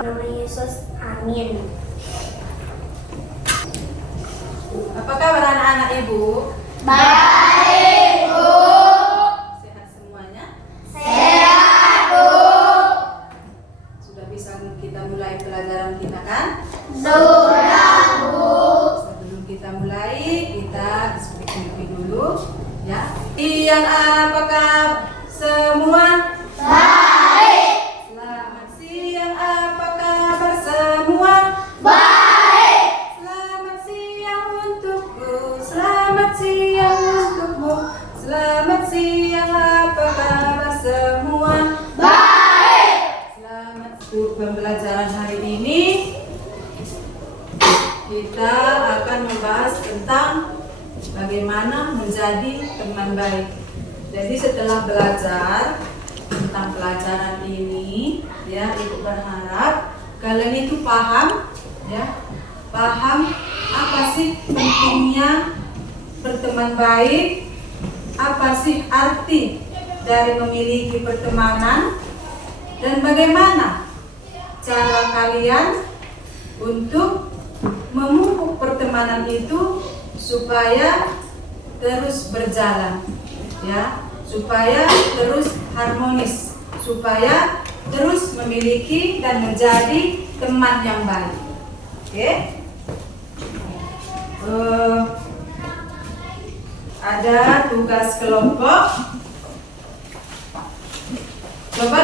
nama Yesus. Amin. Apa kabar anak-anak Ibu? Baik, Bu. Sehat semuanya? Sehat, Bu. Sudah bisa kita mulai pelajaran kita kan? Sudah, Bu. Sebelum kita mulai, kita diskusi dulu ya. Yang apakah semua? Baik. Selamat siang, apa kabar semua? Baik. Selamat siang untukku, selamat siang untukmu. Selamat siang, apa kabar semua? Baik. Selamat pembelajaran hari ini. Kita akan membahas tentang bagaimana menjadi teman baik. Jadi setelah belajar tentang pelajaran ini, ya Ibu berharap kalian itu paham, ya, paham apa sih pentingnya berteman baik, apa sih arti dari memiliki pertemanan, dan bagaimana cara kalian untuk memupuk pertemanan itu supaya terus berjalan, ya, supaya terus harmonis, supaya terus memiliki dan menjadi teman yang baik. Oke? Ada tugas kelompok. Coba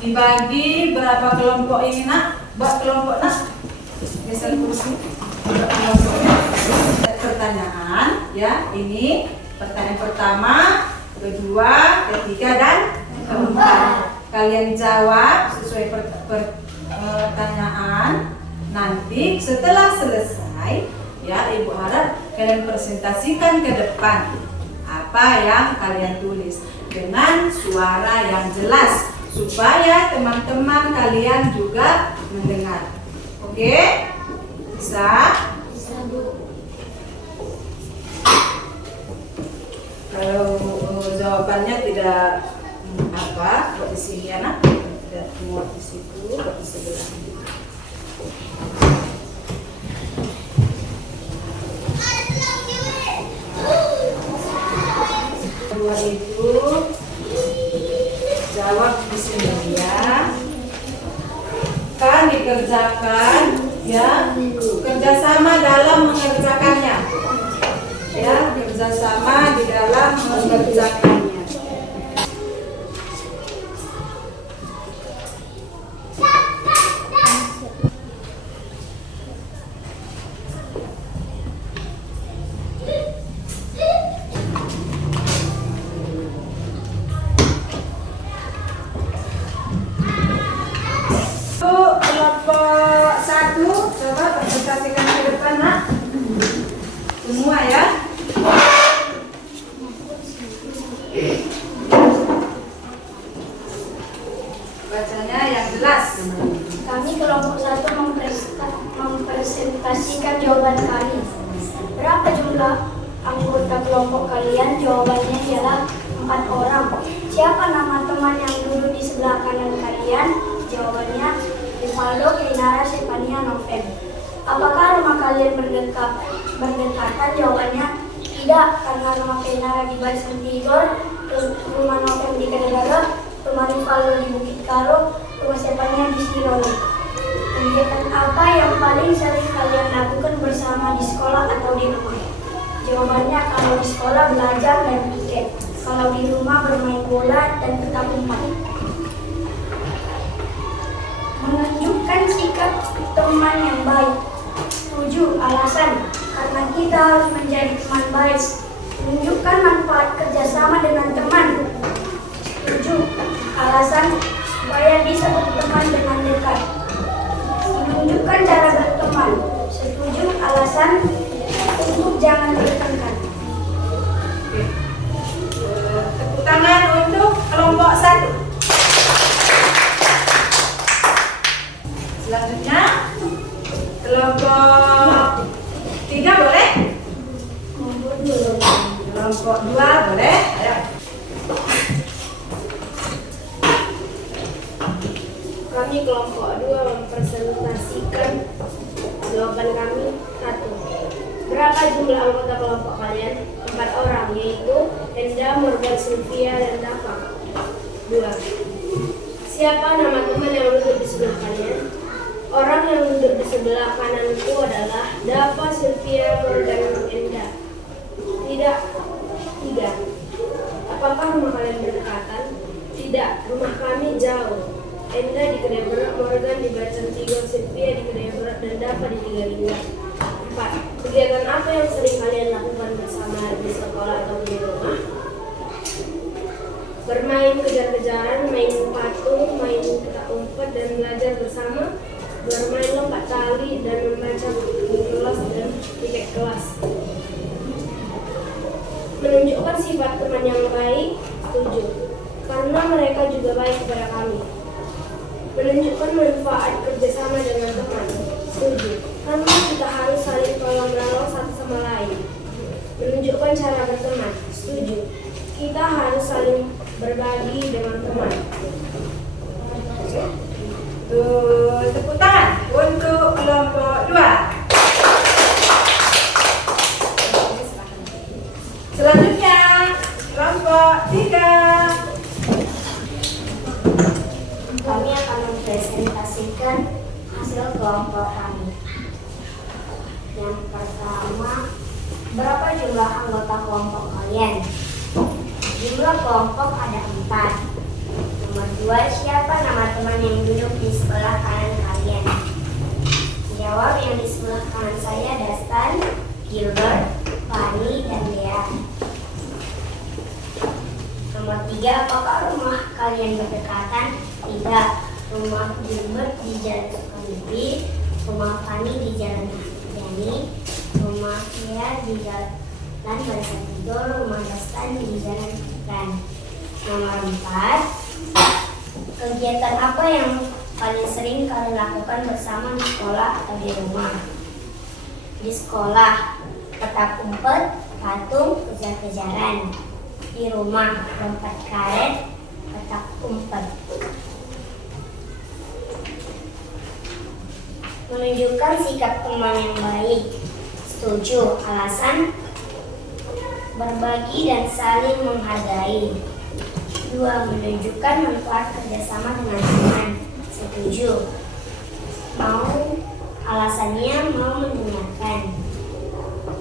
dibagi berapa kelompok ini nak? Buat kelompok nak? Geser kursi. Kelompoknya. Pertanyaan, ya, ini pertanyaan pertama, kedua, ketiga, dan keempat. Kalian jawab sesuai pertanyaan. Nanti setelah selesai, ya, Ibu harap kalian presentasikan ke depan apa yang kalian tulis dengan suara yang jelas supaya teman-teman kalian juga mendengar. Oke? Bisa? Bisa, Bu. Kalau jawabannya tidak apa, buat di sini anak, tidak muat di situ, buat di sebelah ini. Kedua itu jawab di sini ya. Kan dikerjakan, ya, kerjasama dalam mengerjakannya. Ya, kerjasama di dalam mengerjakannya. Kelompok 1, coba presentasikan ke depan nak. Semua ya. Bacanya yang jelas. Kami kelompok 1 mempresentasikan jawaban kami. Berapa jumlah anggota kelompok kalian? Jawabannya ialah 4 orang. Siapa nama teman yang duduk di sebelah kanan kalian? Jawabannya Rivaldo, Keinara, Stefania, Novem. Apakah rumah kalian berdekatan? Jawabannya tidak, karena rumah Keinara di Barisan Tigor, rumah Novem di Kadagara, rumah Rivaldo di Bukit Karo, rumah Stefania di Sirolo. Kegiatan apa yang paling sering kalian lakukan bersama di sekolah atau di rumah? Jawabannya kalau di sekolah belajar dan piket, kalau di rumah bermain bola dan petak umpet. Menunjukkan sikap teman yang baik. 7. Alasan karena kita harus menjadi teman baik. Menunjukkan manfaat kerjasama dengan teman. 7. Alasan supaya bisa berteman dengan dekat. Menunjukkan cara berteman. 7. Alasan untuk jangan bertengkar. Tepuk tangan untuk kelompok 1. Selanjutnya kelompok 3 boleh? Kelompok 2 boleh? Ayo. Kami kelompok 2 mempresentasikan jawaban kami. 1. Berapa jumlah anggota kelompok kalian? 4 orang, yaitu Enda, Morgan, Sylvia, dan Dava. 2. Siapa nama teman yang duduk di sebelah kalian? Orang yang duduk di sebelah kananku adalah Dava, Sylvia, Morgan, dan Enda. Tidak. 3. Apakah rumah kalian berdekatan? Tidak, rumah kami jauh. Enda di Kedai Berak, Morgan di Bacan Tigor, Sylvia di Kedai Berak, dan Dava di Tigalingga. 4. Kegiatan apa yang sering kalian lakukan bersama di sekolah atau di rumah? Bermain kejar-kejaran, main patung, main petak umpet, dan belajar bersama. Bermain lompat tali dan membaca buku kelas dan tiket kelas. Menunjukkan sifat teman yang baik. 7. Karena mereka juga baik kepada kami. Menunjukkan manfaat kerjasama dengan teman. 7. Karena kita harus saling tolong-menolong satu sama lain. Menunjukkan cara berteman. 7. Kita harus saling berbagi dengan teman. Tepuk tangan untuk kelompok 2. Selanjutnya kelompok 3. Kami akan mempresentasikan hasil kelompok kami. Yang pertama, berapa jumlah anggota kelompok kalian? Jumlah kelompok ada 4. Nomor 2, siapa nama teman yang duduk di sebelah kanan kalian? Jawab, yang di sebelah kanan saya Dastan, Gilbert, Fanny, dan Dea. Nomor 3, apakah rumah kalian berdekatan? Tidak. Rumah Gilbert di Jalan Sukamisi, rumah Fanny di Jalan Yani, rumah Dea di Jalan Bacan Tigor, rumah Dastan di Jalan Ran. Nomor 4, kegiatan apa yang paling sering kalian lakukan bersama di sekolah atau di rumah? Di sekolah, petak umpet, patung, kejar-kejaran. Di rumah, lompat karet, petak umpet. Menunjukkan sikap teman yang baik. Setuju. Alasan, berbagi dan saling menghargai. 2. Menunjukkan manfaat kerjasama dengan teman. Setuju. Alasannya mau mendengarkan.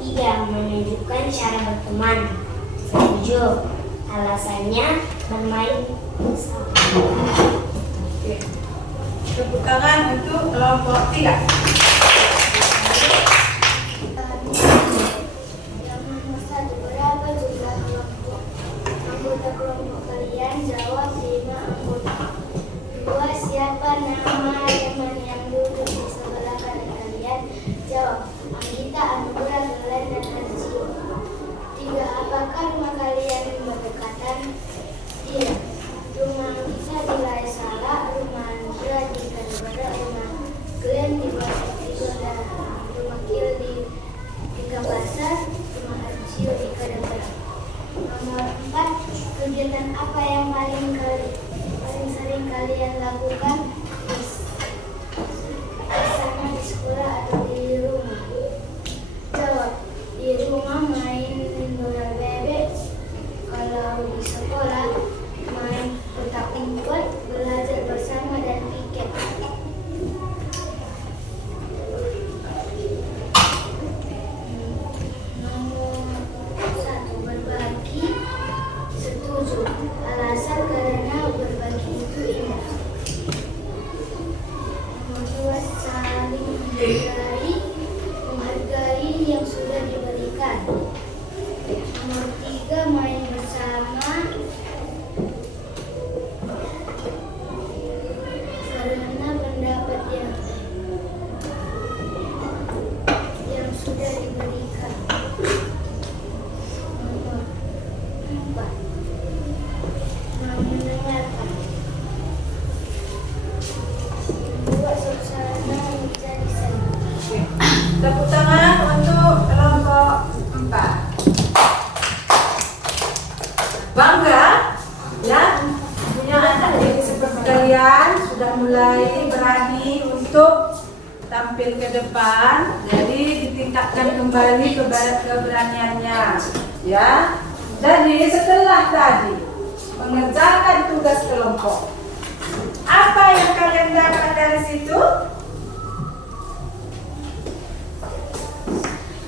3. Menunjukkan cara berteman. Setuju. Alasannya bermain bersama. Tepuk tangan untuk kelompok 3. Yang nomor 1, berapa jumlah anggota kelompok kalian? Jawab, 5 anggota. 2. Siapa nama teman yang duduk di sebelah kanan kalian? Jawab, Anggita, Anugrah, Glenn, dan Arjio. 3. Apakah rumah kalian berdekatan? Tidak. Rumah kita di Laisala, rumah Anugrah di Kadabara, rumah Glenn di Baca Tigor, dan rumah Kil di Tiga Pasar, rumah Arjio di Kadabara. Nomor 4, kegiatan apa yang paling sering kalian lakukan bersama di sekolah atau di rumah? Jawab, di rumah main bola bebek. Kalau di sekolah main petak umpet, belajar bersama, dan piket. Nomor 1, berbagi. Setuju. Alasan, karena berbagi itu indah. sudah mulai berani untuk tampil ke depan, jadi ditingkatkan kembali keberaniannya, ya. Jadi setelah tadi mengerjakan tugas kelompok, apa yang kalian dapat dari situ?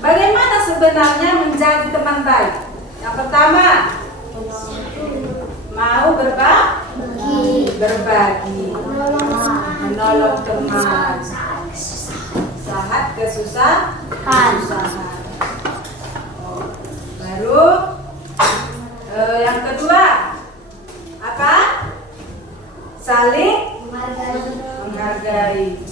Bagaimana sebenarnya menjadi teman baik? Yang pertama, mau berbagi, menolong teman, saat kesusahan. Baru yang kedua apa? Saling menghargai,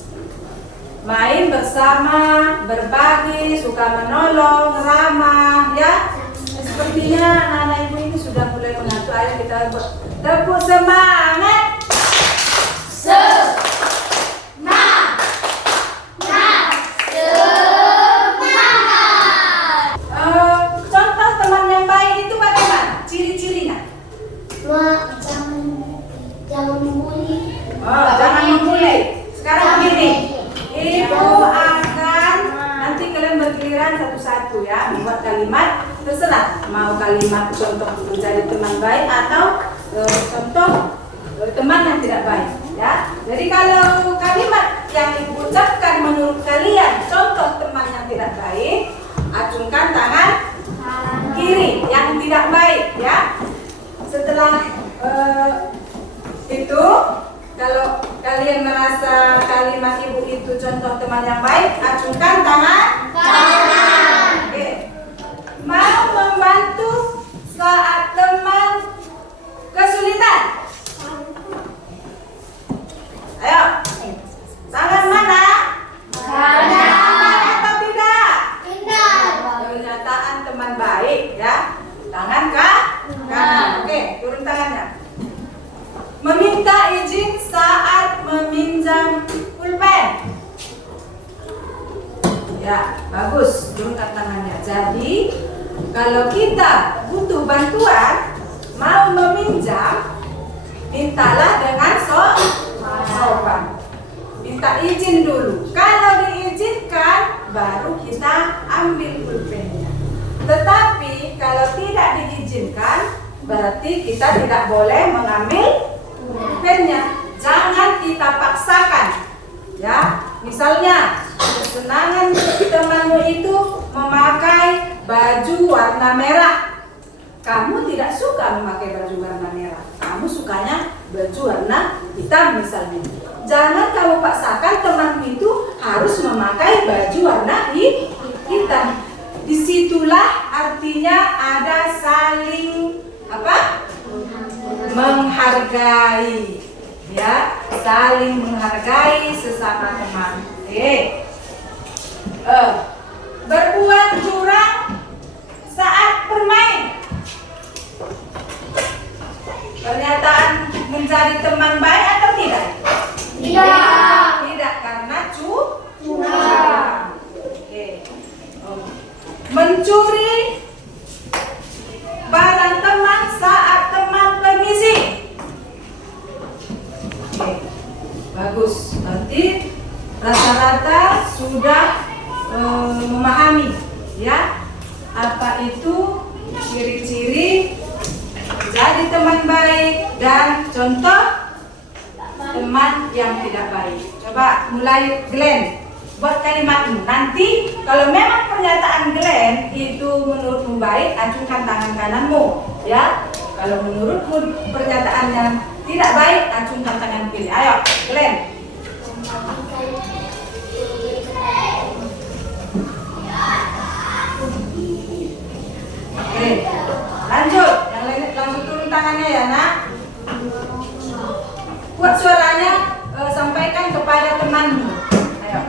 main bersama, berbagi, suka menolong, ramah, ya. Sepertinya anak ibu ini sudah mulai mengatur. Ayo kita tepuk semangat. Contoh teman yang baik itu bagaimana? Ciri-cirinya? Jangan membuli. Jangan membuli. Sekarang begini, ibu akan nanti kalian bergiliran satu-satu ya, membuat kalimat. Terserah mau kalimat contoh menjadi teman baik atau contoh teman yang tidak baik, ya. Jadi kalau kalimat yang ibu ucapkan menurut kalian contoh teman yang tidak baik, acungkan tangan kiri yang tidak baik, ya. Setelah itu, kalau kalian merasa kalimat ibu itu contoh teman yang baik, acungkan tangan kanan. Oke. Mau membantu saat teman kesulitan? Ayo, tangan mana? Kanan atau tidak? Pernyataan teman baik, ya. Tangan kanan. Oke, turun tangannya. Meminta izin saat meminjam pulpen. Ya, bagus. Turunkan tangannya. Jadi, kalau kita butuh bantuan, mau meminjam, mintalah dengan sopan. Minta izin dulu. Kalau diizinkan, baru kita ambil pulpennya. Tetapi kalau tidak diizinkan, berarti kita tidak boleh mengambil pulpennya. Jangan kita paksakan, ya. Misalnya kesenangan temanmu itu memakai baju warna merah, kamu tidak suka memakai baju warna merah, kamu sukanya baju warna hitam misalnya. Jangan kamu paksakan temanmu itu harus memakai baju warna hitam. Disitulah artinya ada saling menghargai, ya, saling menghargai sesama teman. Berbuat curang saat bermain. Pernyataan menjadi teman baik atau tidak? Tidak, karena curang. Mencuri barang teman saat teman permisi. Bagus. Berarti rata-rata sudah memahami, ya, apa itu ciri-ciri jadi teman baik dan contoh teman yang tidak baik. Coba mulai Glenn, buat kalimatmu. Nanti kalau memang pernyataan Glenn itu menurutmu baik, acungkan tangan kananmu, ya. Kalau menurutmu pernyataannya tidak baik, acungkan tangan kiri. Ayo, Glenn. Oke, lanjut. Yang lain langsung turun tangannya ya, Nak. Buat suaranya, sampaikan kepada temanmu. Ayo.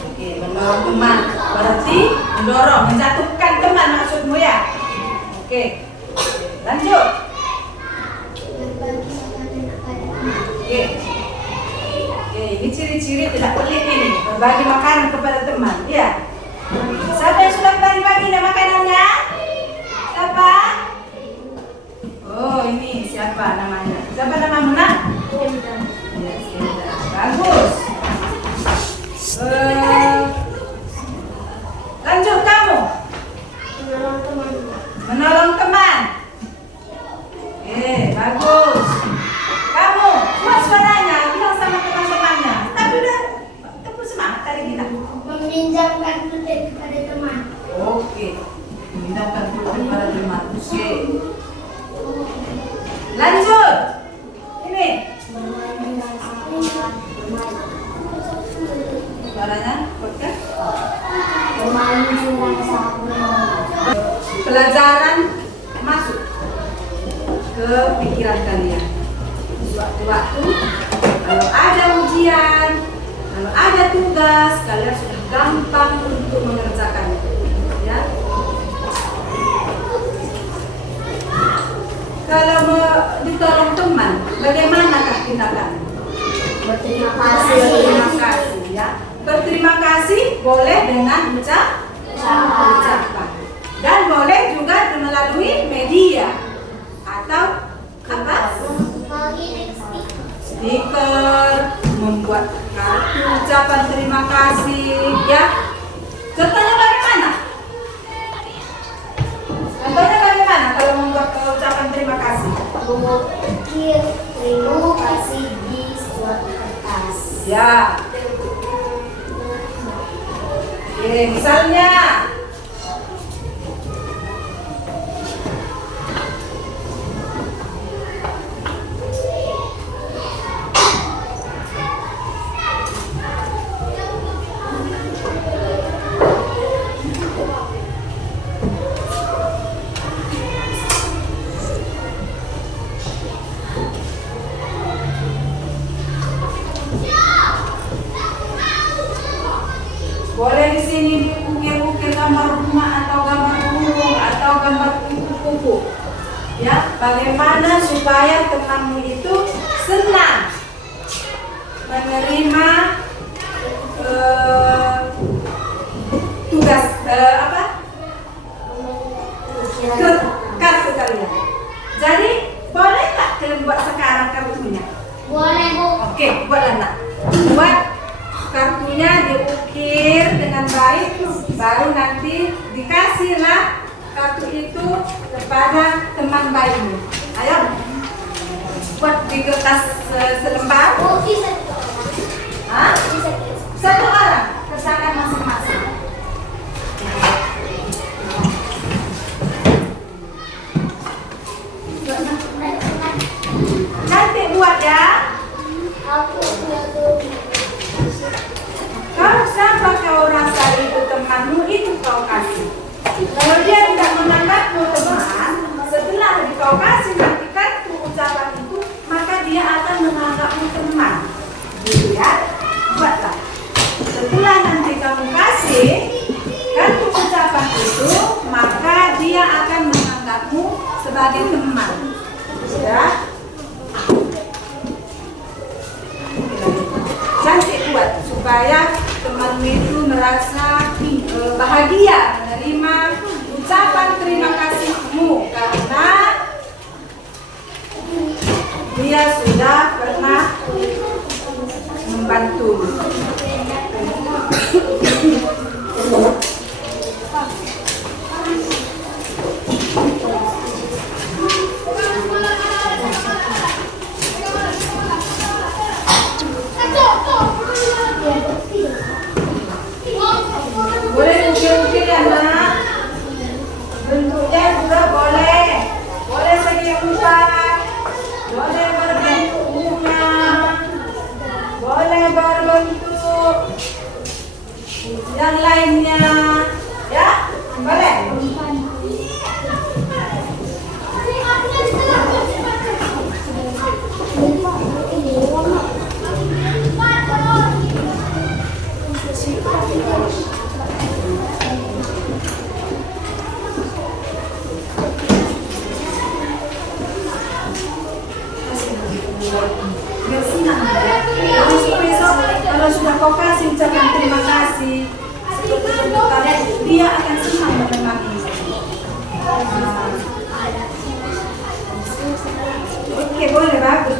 Oke, mendorong teman. Berarti mendorong, menjatuhkan teman maksudmu ya. Oke, lanjut. Oke, ini ciri-ciri tidak pelit ini. Berbagi makanan kepada teman, ya. Siapa yang sudah bagi-bagi makanannya? Siapa? Oh, ini siapa namanya? Siapa namamu nak? Ya, Enda. Bagus. Lanjut kamu. Menolong teman. Bagus. Kamu buat suaranya, bilang sama teman-temannya. Tapi udah semangat tadi kita. Meminjamkan pulpen kepada teman. Oke. Meminjamkan pulpen kepada teman. Oke. Lanjut. Ini. Suaranya, oke? Pelajaran masuk ke pikiran kalian. Suatu-waktu kalau ada ujian, kalau ada tugas, kalian sudah gampang untuk mengerjakan itu, ya. Kalau mau ditolong teman, bagaimanakah tindakan? Berterima Berterima kasih, ya. Berterima kasih boleh dengan ucapan. Dan boleh juga melalui media atau apa? Stiker, membuat kartu ucapan terima kasih, ya. Contohnya bagaimana? Contohnya bagaimana kalau membuat ucapan terima kasih? Mengukir terima kasih di suatu kertas. Ya. Oke, misalnya boleh di sini diukir-ukir gambar rumah atau gambar burung atau gambar kupu-kupu. Ya, bagaimana supaya temanmu itu senang menerima tugas kartu kalian. Jadi boleh nggak kalian buat sekarang kartunya? Boleh, Bu. Oke, buatlah nak. Buat kartunya diukir dengan baik, baru nanti dikasihlah kartu itu kepada teman baikmu. Ayo, buat di kertas selembar. Oh, bisa. Hah? Satu orang, kerjakan masing-masing. Nanti buat ya. Aku Kalau siapa kau rasa itu temanmu, itu kau kasih. Kalau dia tidak menganggapmu teman, setelah kau kasih nanti kartu ucapan itu, maka dia akan menganggapmu teman. Gitu ya, buatlah. Setelah nanti kamu kasih kartu ucapan itu, maka dia akan menganggapmu sebagai teman. Ya. Cantik buat supaya temanmu itu merasa bahagia menerima ucapan terima kasihmu karena dia sudah pernah membantu. Boleh ukir-ukir ya nak. Bentuknya juga boleh. Boleh segi empat. Boleh berbentuk bunga. Boleh berbentuk yang lainnya. Ya, boleh. Biar senang ya. Besok kalau sudah kau kasih ucapan terima kasih seperti bentukannya, dia akan senang menemani. Oke, boleh, bagus.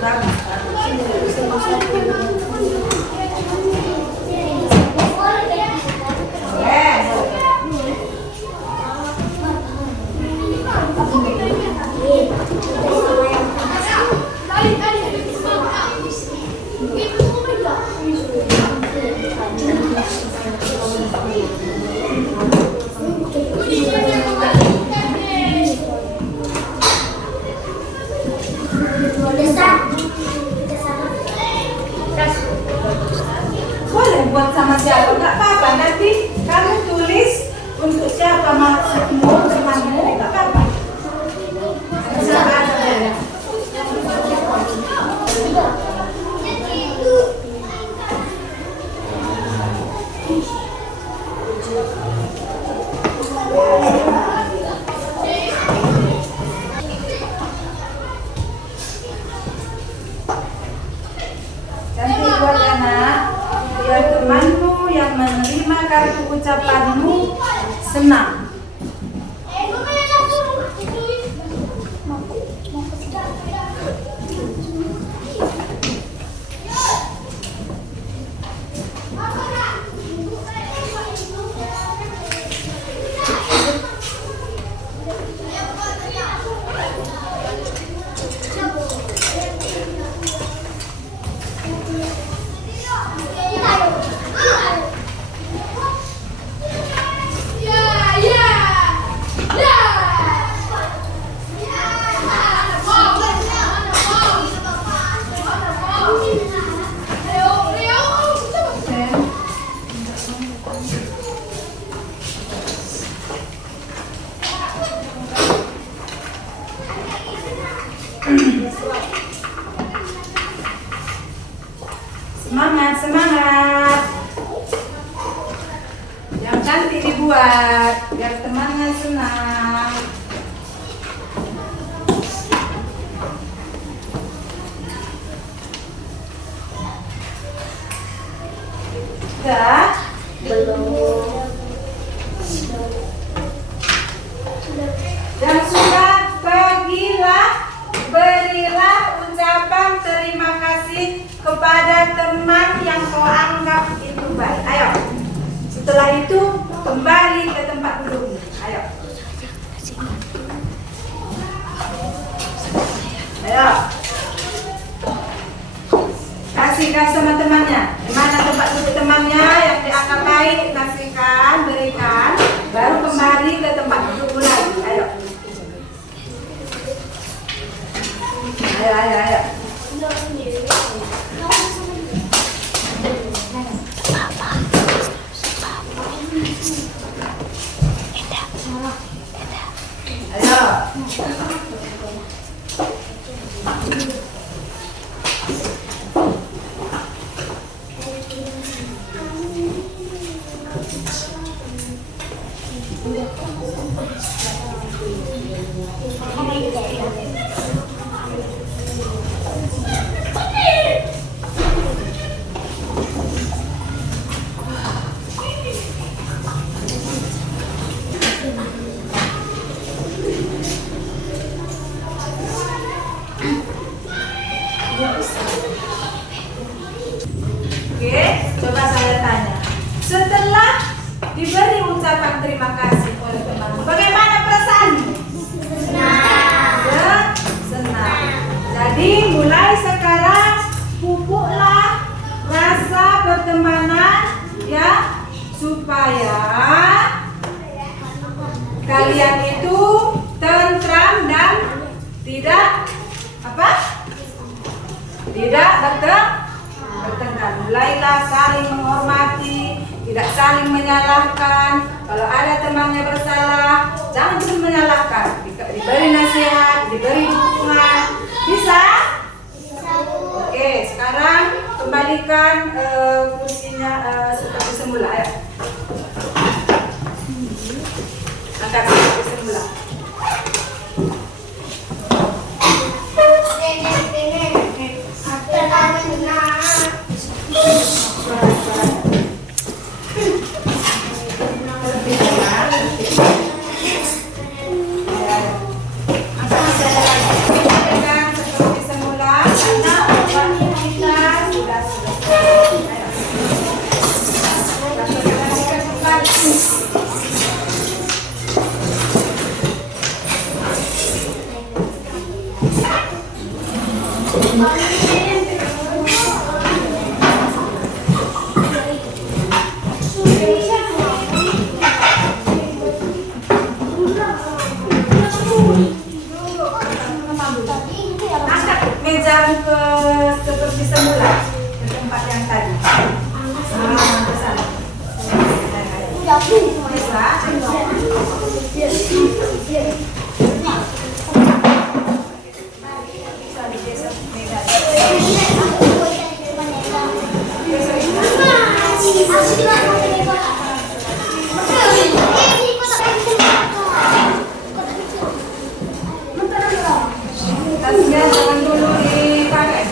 Boleh buat sama siapa, nggak apa-apa. Nanti kamu tulis untuk siapa maksudmu, temanmu, nggak apa-apa. Siapa ada boleh. Cantik buat anak, biar temanmu yang menerima kartu ucapanmu senang. Semangat. Yang cantik dibuat biar temannya senang. Sudah? Belum. Yang sudah berilah ucapan terima kasih kepada teman yang kau anggap itu baik. Ayo. Setelah itu kembali ke tempat dudukmu. Ayo. Kasihkan sama temannya. Di mana tempat duduk temannya yang dianggap baik, kasihkan, berikan, baru kembali ke tempat dudukmu lagi. Ayo. Ayo. Oke, coba saya tanya. Setelah diberi ucapan terima kasih oleh temanmu, bagaimana perasaanmu? Senang. Jadi mulai sekarang pupuklah rasa pertemanan ya, supaya kalian itu tentram dan tidak apa? Tidak bertengkar. Mulailah saling menghormati, tidak saling menyalahkan. Kalau ada temannya bersalah, jangan terus menyalahkan. Diberi nasihat, diberi dukungan. Bisa? Oke, sekarang kembalikan kursinya seperti semula. Ayo. Angkat seperti semula. Angkat mejamu ke seperti semula, ke tempat yang tadi. Bisa. Bisa digeser mejanya. Tasnya jangan dulu dipakai.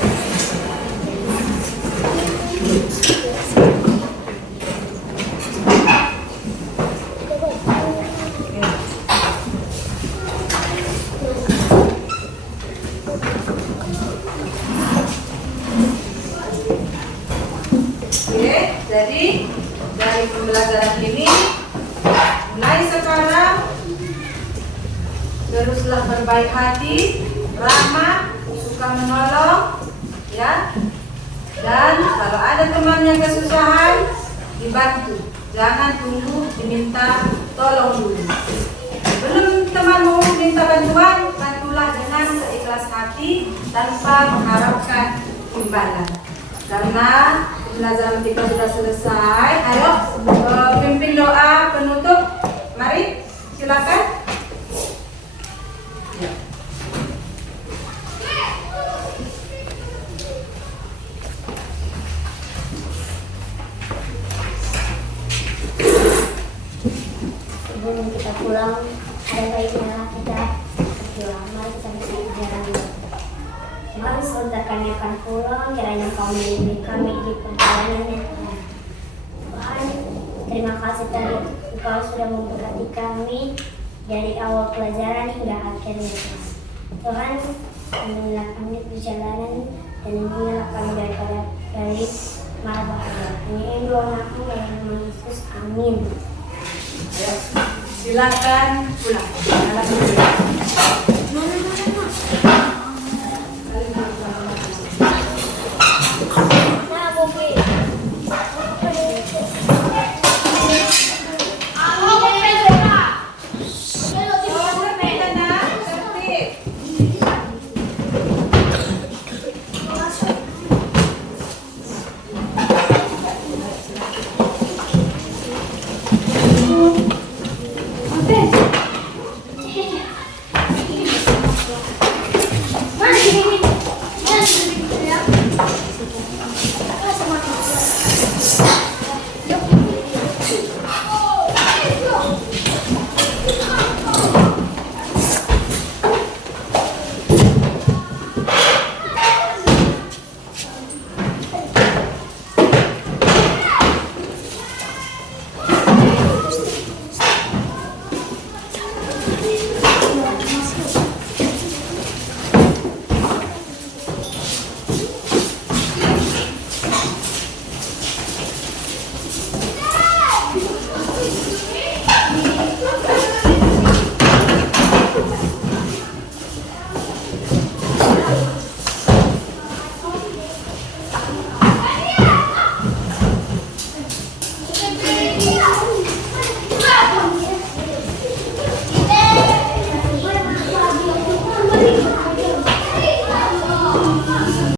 Oke, jadi dari pembelajaran ini mulai sekarang teruslah berbaik hati, ramah, suka menolong, ya. Dan kalau ada teman yang kesusahan, dibantu. Jangan tunggu diminta tolong dulu. Belum temanmu minta bantuan, bantulah dengan seikhlas hati tanpa mengharapkan imbalan. Karena pembelajaran kita sudah selesai. Ayo, pimpin doa penutup. Mari, silakan. Ya. Sebelum kita pulang, ada baiknya kita berdoa. Mari kita berjalan. Tuhan, sebentar kami akan pulang. Kiranya Kau melindungi kami di perjalanan yang Tuhan. Tuhan, terima kasih tadi Engkau sudah memberkati kami dari awal pelajaran hingga akhirnya. Tuhan, lindungilah kami di perjalanan dan lindungilah kami dari mara bahaya. Ini doa anakmu dalam nama Yesus. Amin. Ya, silakan pulang. Nah, Bobi.